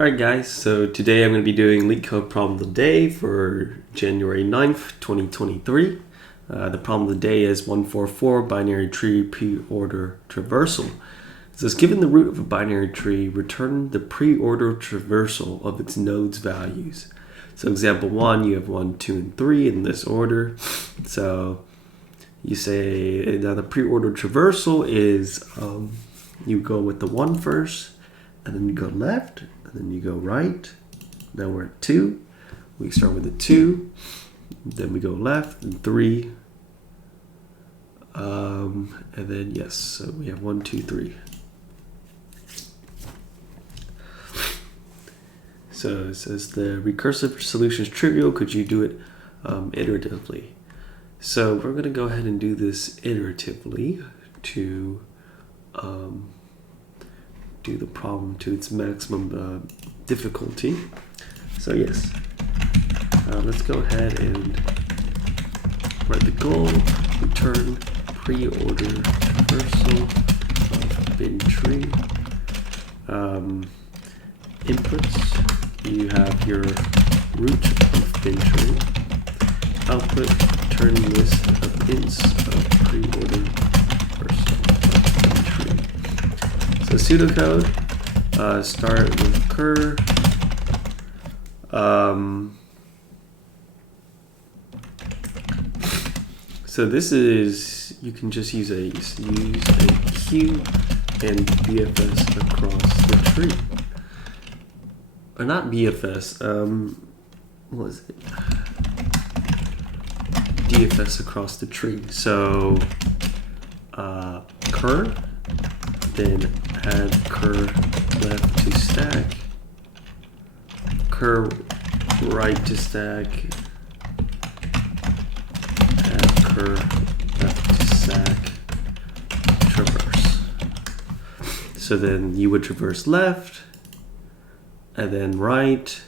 Alright guys, so today I'm going to be doing LeetCode problem of the day for January 9th, 2023. The problem of the day is 144 binary tree preorder traversal. It says given the root of a binary tree, return the preorder traversal of its nodes values. So example 1, you have 1, 2, and 3 in this order. So you say now the preorder traversal is you go with the 1 first, and then you go left, and then you go right. Now we're at 2. We start with the 2, then we go left, and 3. And then yes, so we have 1, 2, 3. So it says the recursive solution is trivial. Could you do it iteratively? So we're going to go ahead and do this iteratively to do the problem to its maximum difficulty. So yes, let's go ahead and write the goal, return preorder traversal of bin tree. Inputs, you have your root of bin tree. Output, turn list of ints of preorder traversal of bin tree. So pseudocode, start with cur. So this is, you can just use a queue and BFS across the tree. Or not BFS, what is it? DFS across the tree. So cur, then add cur left to stack, cur right to stack, add cur left to stack, traverse. So then you would traverse left, and then right,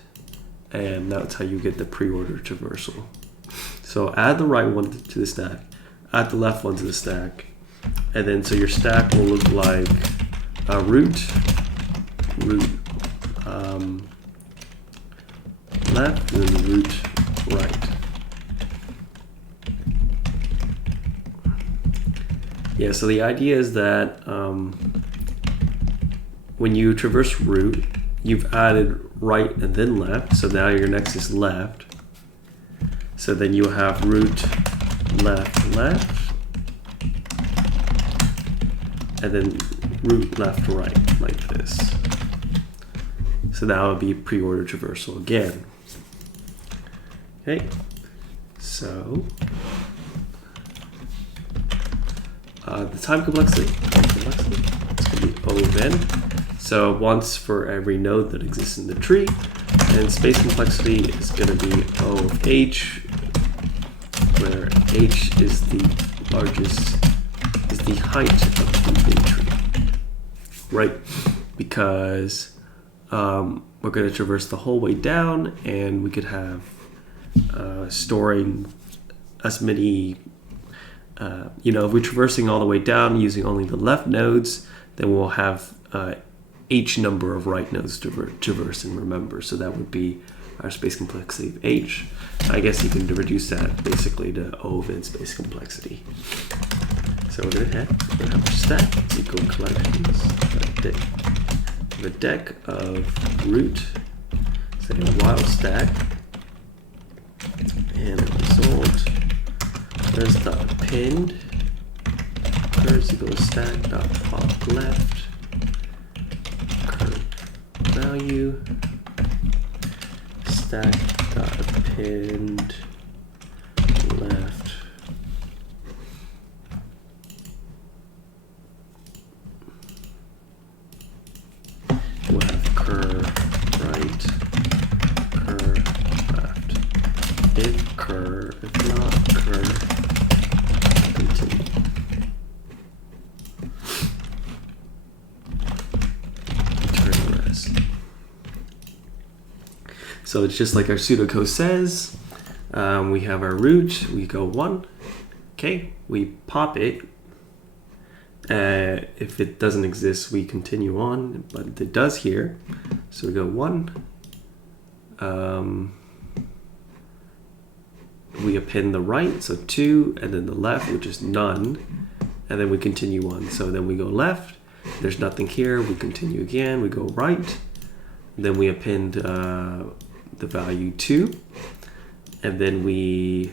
and that's how you get the preorder traversal. So add the right one to the stack, add the left one to the stack, and then so your stack will look like root, left, and then root right. Yeah, so the idea is that when you traverse root, you've added right and then left, so now your next is left. So then you have root, left, left, and then root, left, right, like this. So that would be preorder traversal again. Okay, so the time complexity, it's going to be O of n. So once for every node that exists in the tree, and space complexity is going to be O of h, where h is the largest, is the height of the bin tree, right? Because we're going to traverse the whole way down, and we could have storing as many, if we're traversing all the way down using only the left nodes, then we'll have h number of right nodes to traverse and remember. So that would be our space complexity of h. I guess you can reduce that basically to O of n space complexity. So we're going to have our stack is equal collections, a deck of root, say a while stack, and a result. There's dot append, curves equal stack dot pop left, curve value, stack dot append left, we'll have cur right, cur left, if cur, if not cur, continue. Return the rest. So it's just like our pseudocode says. We have our root, we go 1, okay, we pop it. If it doesn't exist, we continue on, but it does here. So we go 1. We append the right, so 2, and then the left, which is none, and then we continue on. So then we go left, there's nothing here, we continue again, we go right, then we append the value 2, and then we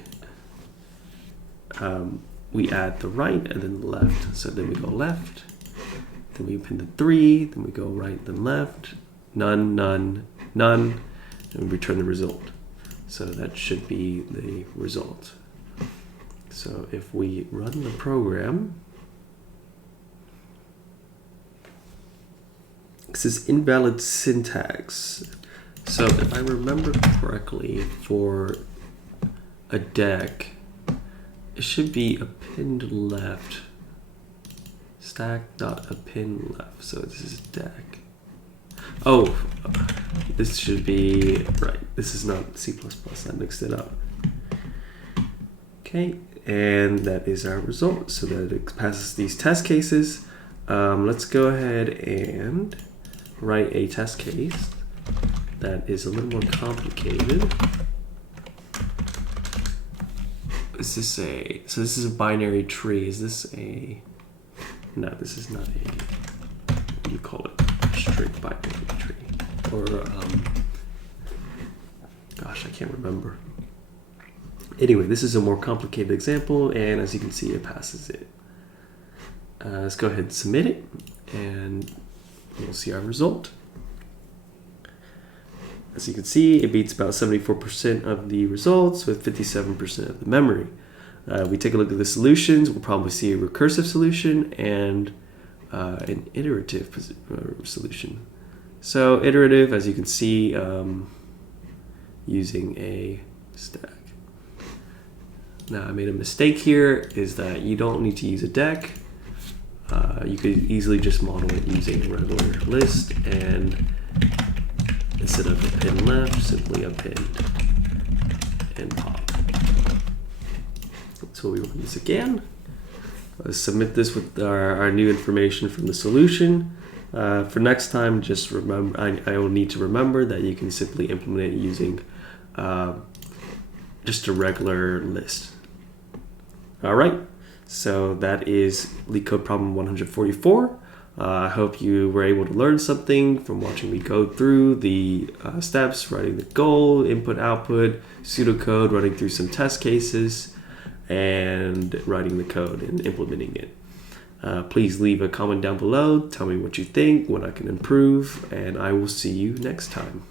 add the right and then the left. So then we go left, then we append the 3, then we go right, then left, none, none, none, and we return the result. So that should be the result. So if we run the program, this is invalid syntax. So if I remember correctly, for a deck, it should be append left, stack dot append left. So this is deck. Oh, this should be right. This is not C++. I mixed it up. Okay, and that is our result. So that it passes these test cases. Let's go ahead and write a test case that is a little more complicated. Is this a, so this is a binary tree. Is this a, no, this is not a, what do you call it? Straight binary tree. Or, gosh, I can't remember. Anyway, this is a more complicated example, and as you can see, it passes it. Let's go ahead and submit it, and we'll see our result. As you can see, it beats about 74% of the results with 57% of the memory. We take a look at the solutions, we'll probably see a recursive solution and an iterative solution. So iterative, as you can see, using a stack. Now I made a mistake here, is that you don't need to use a deck. You could easily just model it using a regular list, and instead of append left, simply append and pop. So we run this again. Let's submit this with our new information from the solution. For next time, just remember, I will need to remember that you can simply implement it using just a regular list. All right, so that is LeetCode problem 144. I hope you were able to learn something from watching me go through the steps, writing the goal, input, output, pseudocode, running through some test cases, and writing the code and implementing it. Please leave a comment down below. Tell me what you think, what I can improve, and I will see you next time.